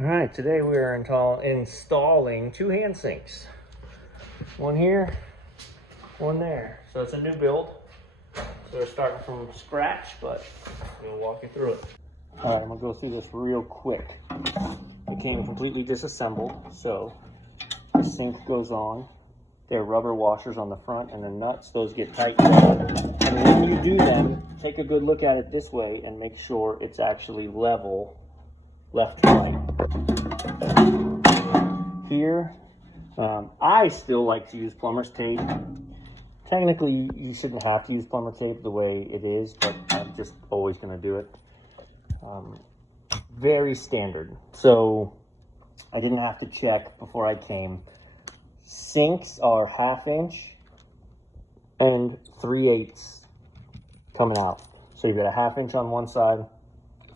All right, today we are installing two hand sinks. One here, one there. So it's a new build. So we're starting from scratch, but we'll walk you through it. All right, I'm gonna go through this real quick. It came completely disassembled, so the sink goes on. There are rubber washers on the front and the nuts, those get tightened up. And when you do them, take a good look at it this way and make sure it's actually level left to right. Here, I still like to use plumber's tape. Technically, you shouldn't have to use plumber tape the way it is, but I'm just always going to do it. Very standard. So I didn't have to check before I came. Sinks are 1/2 inch and 3/8 coming out. So you've got a 1/2 inch on one side,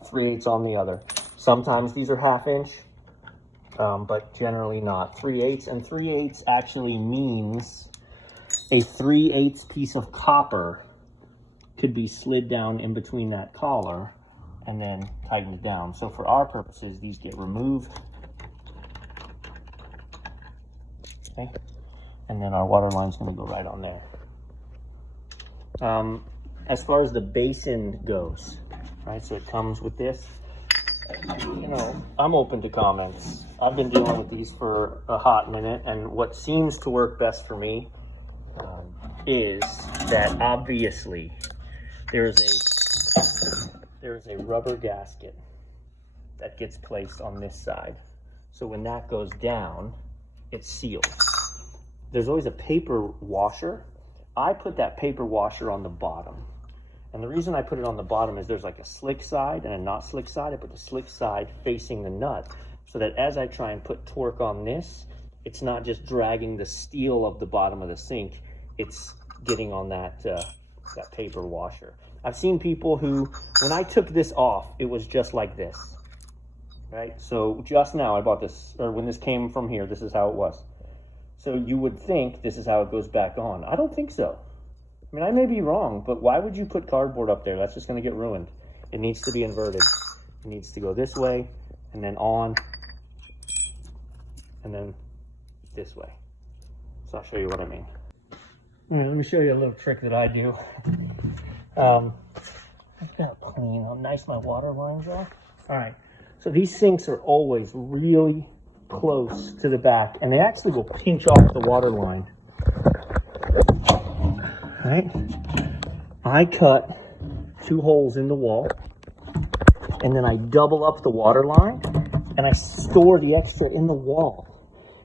3/8 on the other. Sometimes these are 1/2 inch, but generally not. 3/8, and 3/8 actually means a 3/8 piece of copper could be slid down in between that collar and then tightened down. So for our purposes, these get removed. Okay, and then our water line's going to go right on there. As far as the basin goes, right, so it comes with this. You know, I'm open to comments. I've been dealing with these for a hot minute, and what seems to work best for me is that obviously there's a rubber gasket that gets placed on this side. So when that goes down, it's sealed. There's always a paper washer. I put that paper washer on the bottom. And the reason I put it on the bottom is there's like a slick side and a not slick side. I put the slick side facing the nut so that as I try and put torque on this, it's not just dragging the steel of the bottom of the sink, it's getting on that paper washer. I've seen people who, when I took this off, it was just like this, right? So just now I bought this, or when this came from here, this is how it was. So you would think this is how it goes back on. I don't think so. I mean, I may be wrong, but why would you put cardboard up there? That's just going to get ruined. It needs to be inverted. It needs to go this way, and then on, and then this way. So I'll show you what I mean. All right, let me show you a little trick that I do. I've got to clean how nice my water lines are. All right, so these sinks are always really close to the back, and they actually will pinch off the water line. Right? I cut 2 holes in the wall, and then I double up the water line, and I store the extra in the wall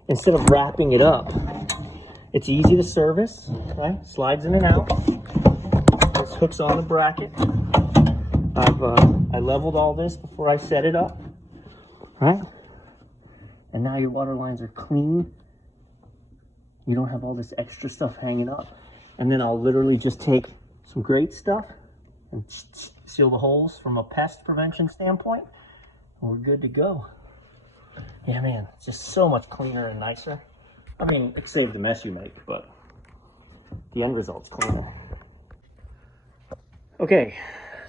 instead of wrapping it up. It's easy to service, okay? Slides in and out. This hooks on the bracket. I leveled all this before I set it up, right? And now your water lines are clean. You don't have all this extra stuff hanging up. And then I'll literally just take some great stuff and seal the holes from a pest prevention standpoint, and we're good to go. Yeah, man, it's just so much cleaner and nicer. I mean, it saves the mess you make, but the end result's cleaner. Okay,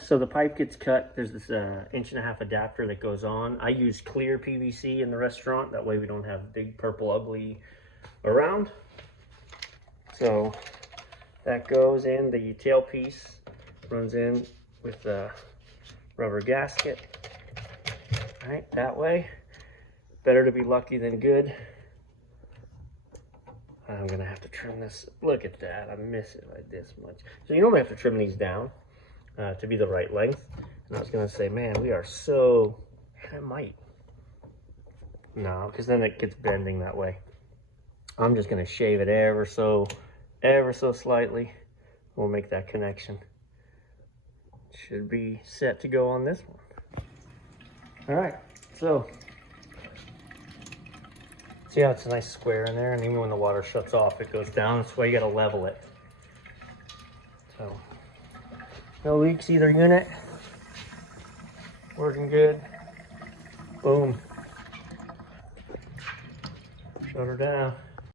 so the pipe gets cut. There's this 1.5 inch adapter that goes on. I use clear PVC in the restaurant. That way we don't have big purple ugly around. So that goes in, the tailpiece runs in with the rubber gasket. All right, that way. Better to be lucky than good. I'm gonna have to trim this. Look at that, I miss it like this much. So you normally have to trim these down to be the right length. And I was gonna say, man, we are so, I might. No, because then it gets bending that way. I'm just gonna shave it ever so slightly. We'll make that connection. Should be set to go on this one. All right, so see how it's a nice square in there, and even when the water shuts off, it goes down. That's why you gotta level it. So no leaks either unit. Working good. Boom. Shut her down.